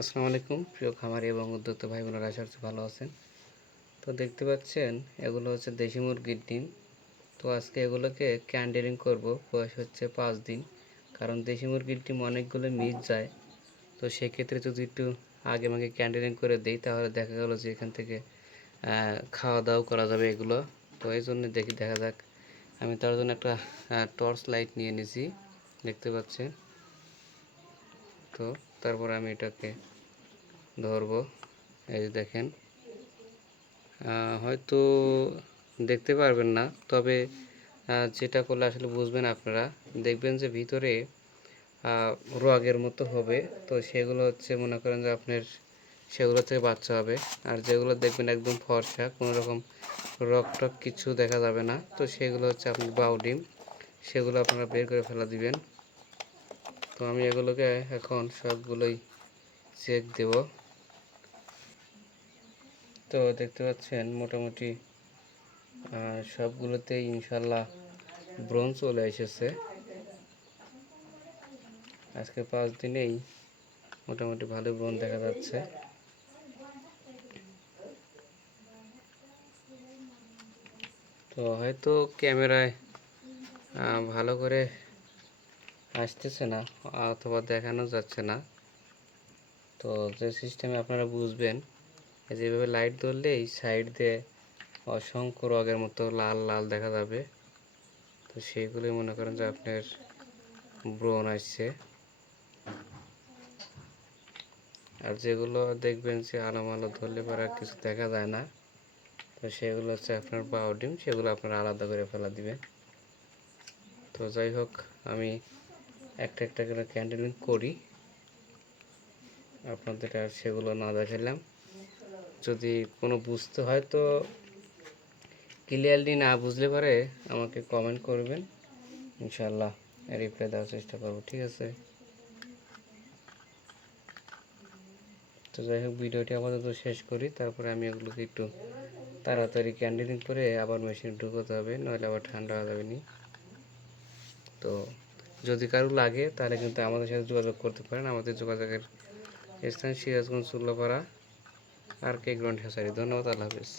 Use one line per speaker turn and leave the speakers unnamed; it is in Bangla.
আসসালামু আলাইকুম। প্রিয় খামারি এবং উদ্যোক্তা ভাই বোনেরা আশা করছি ভালো আছেন। তো দেখতে পাচ্ছেন, এগুলো হচ্ছে দেশি মুরগির ডিম। তো আজকে এগুলোকে ক্যান্ডেলিং করব, বয়স হচ্ছে পাঁচ দিন। কারণ দেশি মুরগির ডিম অনেকগুলো মিস যায়। তো সেক্ষেত্রে যদি একটু আগে মাগে ক্যান্ডেলিং করে দিই, তাহলে দেখা গেলো যে এখান থেকে খাওয়া দাওয়া করা যাবে এগুলো। তো এই জন্য দেখি, দেখা যাক। আমি তার জন্য একটা টর্চ লাইট নিয়ে নিয়েছি দেখতে পাচ্ছেন? তো তারপর আমি এটাকে ধরবো। এই দেখেন। হয়তো দেখতে পারবেন না, তবে যেটা করলে আসলে বুঝবেন আপনারা। দেখবেন যে ভিতরে রগের মতো হবে। তো সেগুলো হচ্ছে মনে করেন যে আপনার, সেগুলো থেকে বাচ্চা হবে। আর যেগুলো দেখবেন একদম ফর্সা, কোনো রকম রক টক কিছু দেখা যাবে না। তো সেগুলো হচ্ছে আপনি বাউডিম। সেগুলো আপনারা বের করে ফেলা দিবেন। তো আমি এগুলোকে এখন সবগুলোই চেক দেব। তো দেখতে পাচ্ছেন মোটামুটি সবগুলোতেই ইনশাল্লাহ ব্রোন চলে এসেছে। আজকে পাঁচ দিনেই মোটামুটি ভালো ব্রোন দেখা যাচ্ছে। তো হয়তো ক্যামেরায় ভালো করে আসতেছে না, অথবা দেখানো যাচ্ছে না। তো যে সিস্টেমে আপনারা বুঝবেন যেভাবে লাইট ধরলে এই সাইড দিয়ে অসংখ্য রগের মতো লাল লাল দেখা যাবে। তো সেইগুলি মনে করেন যে আপনার ব্রণ আসছে। আর যেগুলো দেখবেন যে আলাম আলো ধরলে পরে কিছু দেখা যায় না, তো সেগুলো হচ্ছে আপনার বাউ ডিম, সেগুলো আপনারা আলাদা করে ফেলা দিবেন। তো যাই হোক, আমি একটা একটা করে ক্যান্ডেলিং করি। আপনাদের আর সেগুলো না দেখালাম। যদি কোনো বুঝতে হয় তো ক্লিয়ারলি না বুঝলে পরে আমাকে কমেন্ট করবেন। ইনশাল্লাহ রিপ্লাই দেওয়ার চেষ্টা করব, ঠিক আছে? তো যাই হোক, ভিডিওটি আপাতত শেষ করি। তারপরে আমি এগুলোকে একটু তাড়াতাড়ি ক্যান্ডেলিং করে আবার মেশিনে ঢুকোতে হবে, নইলে আবার ঠান্ডা হয়ে যাবে নি। তো যদি কারও লাগে, তাহলে কিন্তু আমাদের সাথে যোগাযোগ করতে পারেন। আমাদের যোগাযোগের স্থান সিরাজগঞ্জ চুল্লাপাড়া আর কে গ্রাউন্ড হেসারি ধন্যবাদ, আল্লাহ হাফিজ।